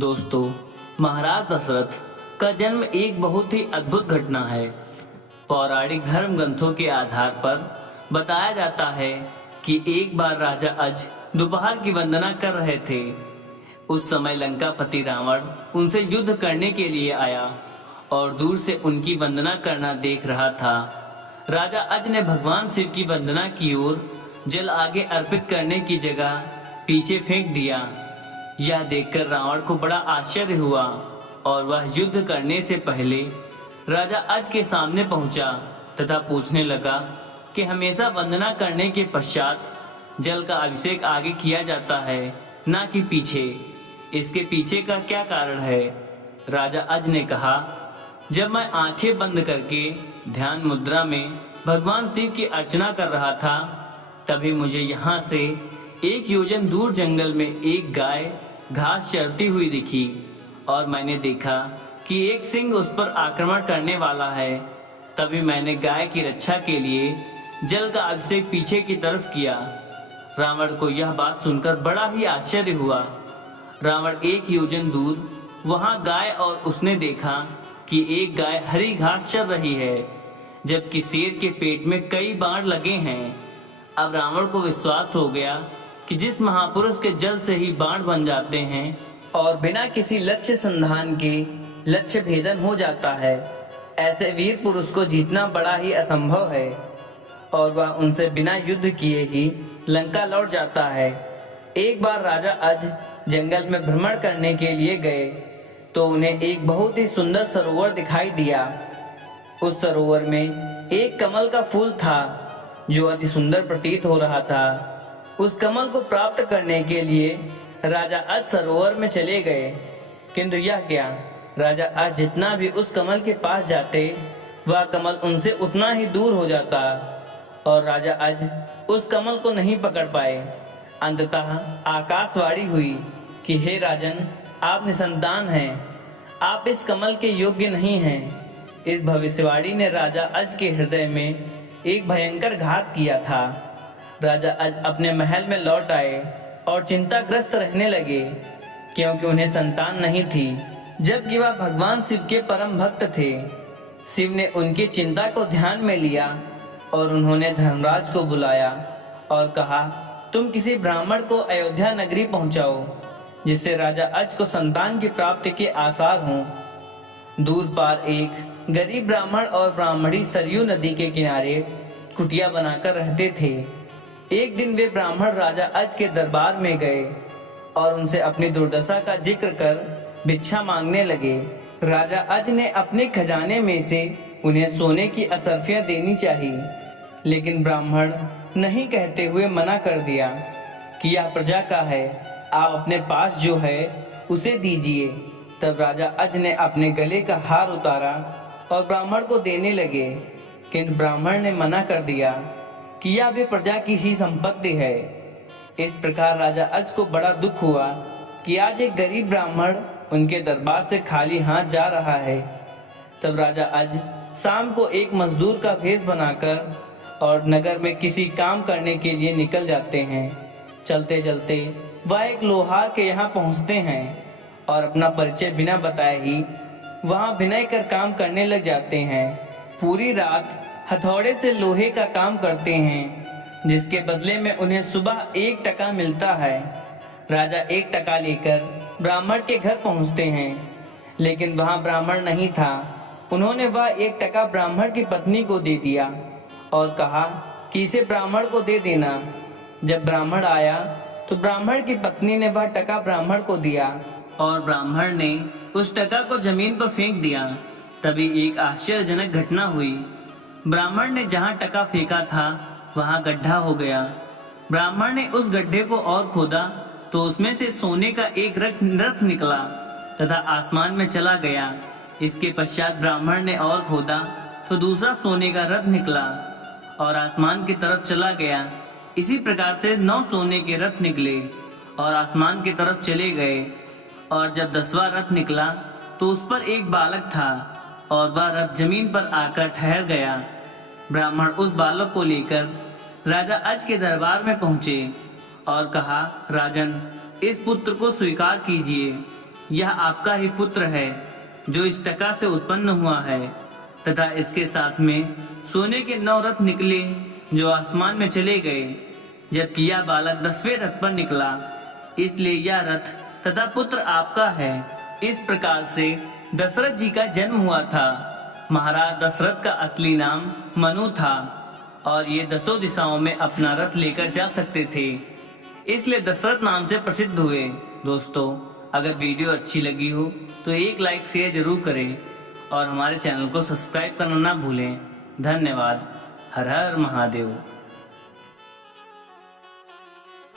दोस्तों, महाराज दशरथ का जन्म एक बहुत ही अद्भुत घटना है। पौराणिक धर्म ग्रंथों के आधार पर बताया जाता है कि एक बार राजा अज दोपहर की वंदना कर रहे थे। उस समय लंकापति रावण उनसे युद्ध करने के लिए आया और दूर से उनकी वंदना करना देख रहा था। राजा अज ने भगवान शिव की वंदना की ओर जल आगे अर्पित करने की जगह पीछे फेंक दिया। यह देखकर रावण को बड़ा आश्चर्य हुआ और वह युद्ध करने से पहले राजा अज के सामने पहुंचा तथा पूछने लगा कि हमेशा वंदना करने के पश्चात जल का अभिषेक आगे किया जाता है, ना कि पीछे। इसके पीछे का क्या कारण है? राजा अज ने कहा, जब मैं आंखें बंद करके ध्यान मुद्रा में भगवान शिव की अर्चना कर रहा था, तभी मुझे यहाँ से 1 योजन दूर जंगल में एक गाय घास चरती हुई दिखी और मैंने देखा कि एक सिंह उस पर आक्रमण करने वाला है। तभी मैंने गाय की रक्षा के लिए जल का अभिषेक पीछे की तरफ किया। रावण को यह बात सुनकर बड़ा ही आश्चर्य हुआ। रावण 1 योजन दूर वहां गाय और उसने देखा कि एक गाय हरी घास चर रही है, जबकि शेर के पेट में कई बाण लगे हैं। अब रावण को विश्वास हो गया कि जिस महापुरुष के जल से ही बाण बन जाते हैं और बिना किसी लक्ष्य संधान के लक्ष्य भेदन हो जाता है, ऐसे वीर पुरुष को जीतना बड़ा ही असंभव है और वह उनसे बिना युद्ध किए ही लंका लौट जाता है। एक बार राजा अज जंगल में भ्रमण करने के लिए गए तो उन्हें एक बहुत ही सुंदर सरोवर दिखाई दिया। उस सरोवर में एक कमल का फूल था जो अति सुंदर प्रतीत हो रहा था। उस कमल को प्राप्त करने के लिए राजा अज सरोवर में चले गए, किंतु यह क्या, राजा अज जितना भी उस कमल के पास जाते, वह कमल उनसे उतना ही दूर हो जाता और राजा अज उस कमल को नहीं पकड़ पाए। अंततः आकाशवाणी हुई कि हे राजन, आप निसंतान हैं, आप इस कमल के योग्य नहीं हैं। इस भविष्यवाणी ने राजा अज के हृदय में एक भयंकर घात किया था। राजा अज अपने महल में लौट आए और चिंताग्रस्त रहने लगे, क्योंकि उन्हें संतान नहीं थी, जबकि वह भगवान शिव के परम भक्त थे। शिव ने उनकी चिंता को ध्यान में लिया और उन्होंने धर्मराज को बुलाया और कहा, तुम किसी ब्राह्मण को अयोध्या नगरी पहुंचाओ, जिससे राजा अज को संतान की प्राप्ति के आसार हों। दूर पार एक गरीब ब्राह्मण और ब्राह्मणी सरयू नदी के किनारे कुटिया बनाकर रहते थे। एक दिन वे ब्राह्मण राजा अज के दरबार में गए और उनसे अपनी दुर्दशा का जिक्र कर भिक्षा मांगने लगे। राजा अज ने अपने खजाने में से उन्हें सोने की असरफियां देनी चाहिए, लेकिन ब्राह्मण नहीं कहते हुए मना कर दिया कि यह प्रजा का है, आप अपने पास जो है उसे दीजिए। तब राजा अज ने अपने गले का हार उतारा और ब्राह्मण को देने लगे, किंतु ब्राह्मण ने मना कर दिया कि यह भी प्रजा की ही संपत्ति है। इस प्रकार राजा अज को बड़ा दुख हुआ कि आज एक गरीब ब्राह्मण उनके दरबार से खाली हाथ जा रहा है। तब राजा अज शाम को एक मजदूर का भेष बनाकर और नगर में किसी काम करने के लिए निकल जाते हैं। चलते चलते वह एक लोहार के यहाँ पहुँचते हैं और अपना परिचय बिना बताए ही वहाँ विनय कर काम करने लग जाते हैं। पूरी रात हथौड़े से लोहे का काम करते हैं, जिसके बदले में उन्हें सुबह 1 टका मिलता है। राजा 1 टका लेकर ब्राह्मण के घर पहुंचते हैं, लेकिन वहां ब्राह्मण नहीं था। उन्होंने वह 1 टका ब्राह्मण की पत्नी को दे दिया और कहा कि इसे ब्राह्मण को दे देना। जब ब्राह्मण आया तो ब्राह्मण की पत्नी ने वह टका ब्राह्मण को दिया और ब्राह्मण ने उस टका को जमीन पर फेंक दिया। तभी एक आश्चर्यजनक घटना हुई। ब्राह्मण ने जहां टका फेंका था वहां गड्ढा हो गया। ब्राह्मण ने उस गड्ढे को और खोदा तो उसमें से सोने का एक रथ निकला तथा आसमान में चला गया। इसके पश्चात ब्राह्मण ने और खोदा तो दूसरा सोने का रथ निकला और आसमान की तरफ चला गया। इसी प्रकार से 9 सोने के रथ निकले और आसमान की तरफ चले गए। और जब 10वां रथ निकला तो उस पर एक बालक था और वह रथ जमीन पर आकर ठहर गया। ब्राह्मण उस बालक को लेकर राजा अज के दरबार में पहुंचे और कहा, राजन, इस पुत्र को स्वीकार कीजिए। यह आपका ही पुत्र है जो इस टका से उत्पन्न हुआ है, तथा इसके साथ में सोने के 9 रथ निकले जो आसमान में चले गए, जबकि यह बालक 10वें रथ पर निकला, इसलिए यह रथ तथा पुत्र आपका है। इस प्रकार से दशरथ जी का जन्म हुआ था। महाराज दशरथ का असली नाम मनु था और ये 10 दिशाओं में अपना रथ लेकर जा सकते थे, इसलिए दशरथ नाम से प्रसिद्ध हुए। दोस्तों, अगर वीडियो अच्छी लगी हो तो एक लाइक शेयर जरूर करें और हमारे चैनल को सब्सक्राइब करना ना भूलें। धन्यवाद। हर हर महादेव।